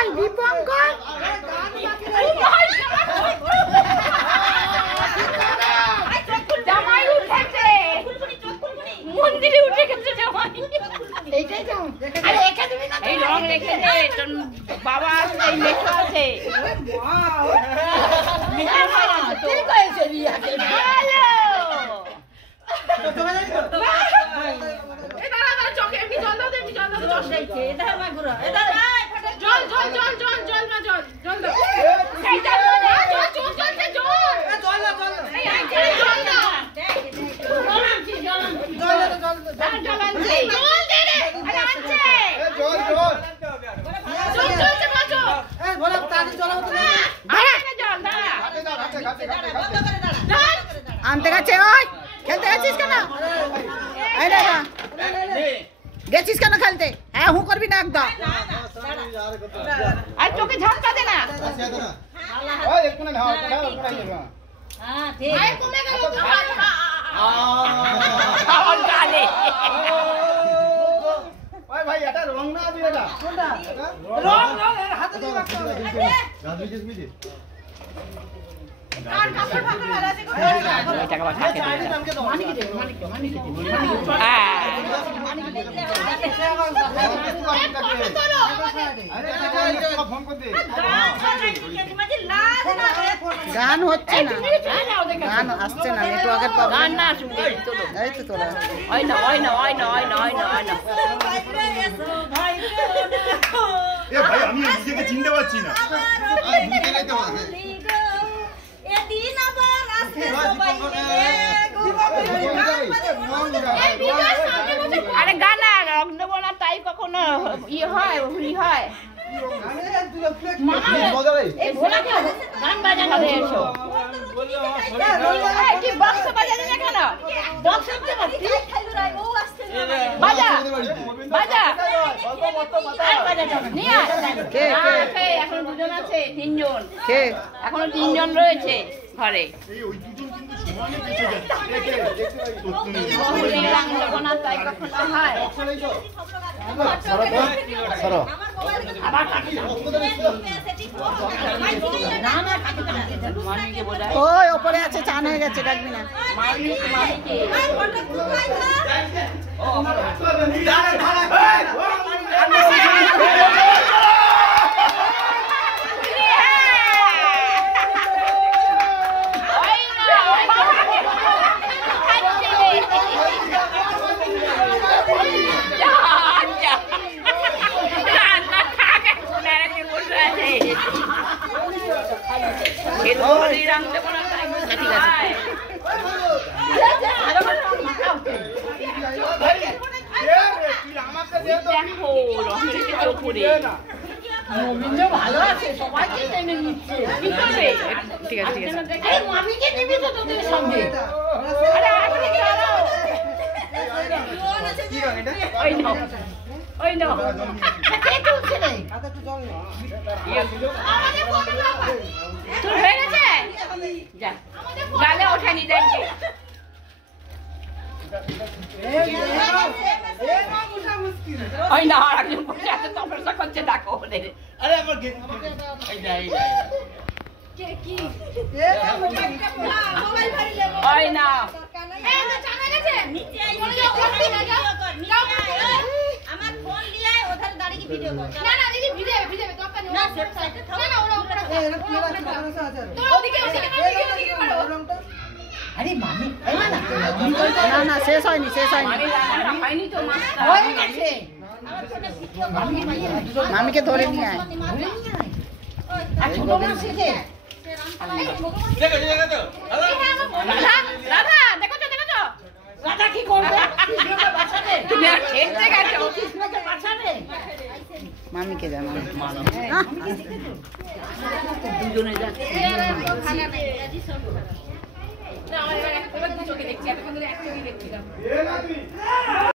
কই দীপঙ্কর জামাই উঠেছে মন্দিরে উঠে গেছে জামাই এইটাই তো আরে একা দিবি না এই রং রেখে দে তোর বাবা আছে এই মেশো আছে ঠিক হয়েছে রিয়াকে হ্যালো তোমার জানি তো এই দাঁড়া দাঁড়া চোখে এমনি জল দাও এমনি জল দাও জল দিতে এটা আমার গুড়া এটা জল জল জল জল জল না জল জল দাও এই জল জল জল চলছে জল জল না জল এই আইছে জল দাও জল আনছি জল জল জল জল আনছি জল দে রে আরে আনছে জল জল জল চলছে বাজো এই বলা তাড়াতাড়ি জল হতো না আরে জল দাঁড়া ঘাটে বন্ধ করে দাঁড়া আনতে গেছে ওই খেলতে গেছিস কেন এই দাদা গেছিস কেন খেলতে হ্যাঁ হু করবি না একদম আর চোখে ঝাপটা দে না ওই একটু না হ্যাঁ ঠিক আই কমে গেল তো আর গালে ওই ভাই এটা রং না দিবে এটা কোনটা রং রং হাতে দিয়ে রাখতে হবে গাছ বিজে আর কাপড় ফাঁকা ভালো আছে কো এই টাকা বাদ খাতে দে মানিক দে মানিক ফোন কর দে গান হচ্ছে না গান আসছে না নেটওয়ার্কের প্রবলেম গান না শুনতে তোলো এই তো তোলা ওই না ওই না ওই না ওই না ওই না ওই না এ ভাই আমি নিজেকে চিনতে পারছি না বুঝতে নাই তো এদিন আবার আসছে সবাই আরে গানা রং দেবো না তাই কখনো ই হয় হুই হয় গান বাজানো এসো কি বক্স বাজানো না কেন বক্স বাজা বাজা এখন দুজন আছে তিনজন এখনো তিনজন রয়েছে ঘরে তাই কখনো হয় ওই ওপরে আছে চান হয়ে গেছে ডাকবি না ভালো আছে সবাইকে টেনে নিচ্ছে কি করবে ঠিক আছে ঠিক আছে আরে মামিকে দিবি তো তোদের সঙ্গে আরে আসলে কি হলো কি রং এটা ওই নাও কে তুলছে রে আদা তো জল না আমাদের ফটো বাবা তোর হয়ে গেছে যা গালে ওঠানি দেখি ওই না আর একজন বসে আছে তপস্যা করছে ডাকো ওদের আরে আমার এই যাই কে কি মোবাইল ভারি লে ওই না এই না জানা গেছে নিচে আই আমার ফোন নিয়ে ওধার দাঁড়ি কি ভিডিও কর না না দিদি ভিডিও দরকার নেই না সেফ সাইডে থাও না না ওরা উপরে আছে তো ওদিকে করো আরে মামি না না শেষ হয়নি হয়নি তো মাছটা হয়ে গেছে আমার ফোনে ভিডিও মামিকে ধরে নিয়ে আয় আচ্ছা ভগবান শেষে দেখো তো রাধা দেখো তো রাধা কি করবে কৃষ্ণকে বাঁচাবে তুমি আর খেলতে গেছো কৃষ্ণকে বাঁচাবে মামিকে জানো দুজনে যাচ্ছে না এবার দুচোখে দেখছি এতক্ষণ ধরে এক চোখে দেখছিলাম